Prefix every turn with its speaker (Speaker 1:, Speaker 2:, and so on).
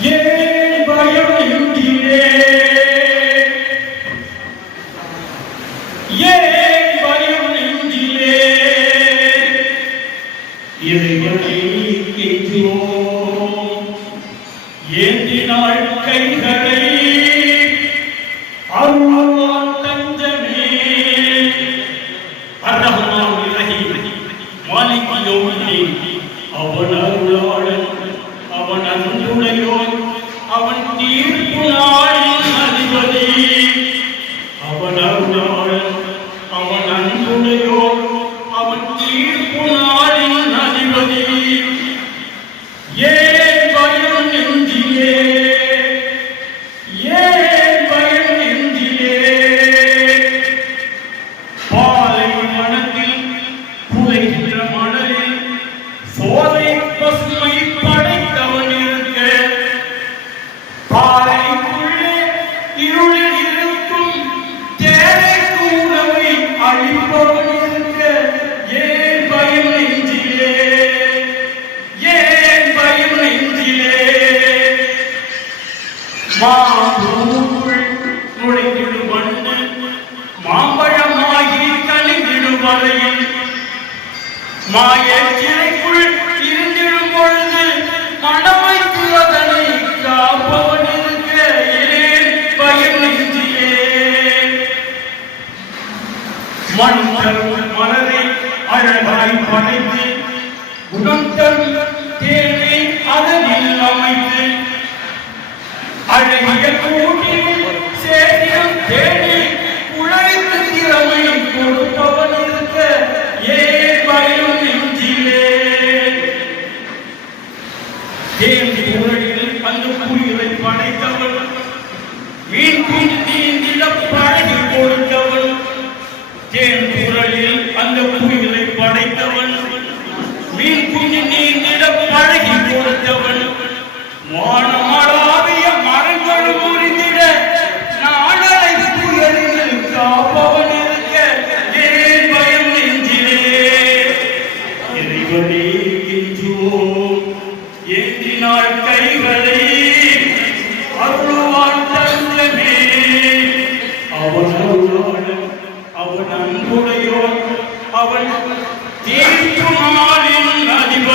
Speaker 1: ஏன் பயம் ஏன் பயம் இறைவனை கெஞ்சுவோம் ஏந்தினாள் கைகளை அருள் Oh. மாம்பூக்குள் நுழைந்திடும் வண்டு மாம்பழமாகி கனிந்திடும் வரையில் மாய சிறைக்குள் இருந்திடும் பொழுது மனமைத்து அதனை காப்பவன் பயம் நெஞ்சிலே மண் மலரை அழகாய் படைத்து குணம் தரும் தேனை அதனில் அமைத்து அழகிய கூட்டில் சேரியம் தேடி உழைத்து திறமை கொடுப்பவன் இருக்க ஏன் பயம் நெஞ்சிலே? தேன் குரலில் அந்த புலிகளை படைத்தவன் மீன் பழகி கொடுத்தவன் தேன் குரலில் அந்த புலிகளை படைத்தவன் மீன் குஞ்சு நீர் அவன் தீர்ப்பு நாளின் அதிபதி.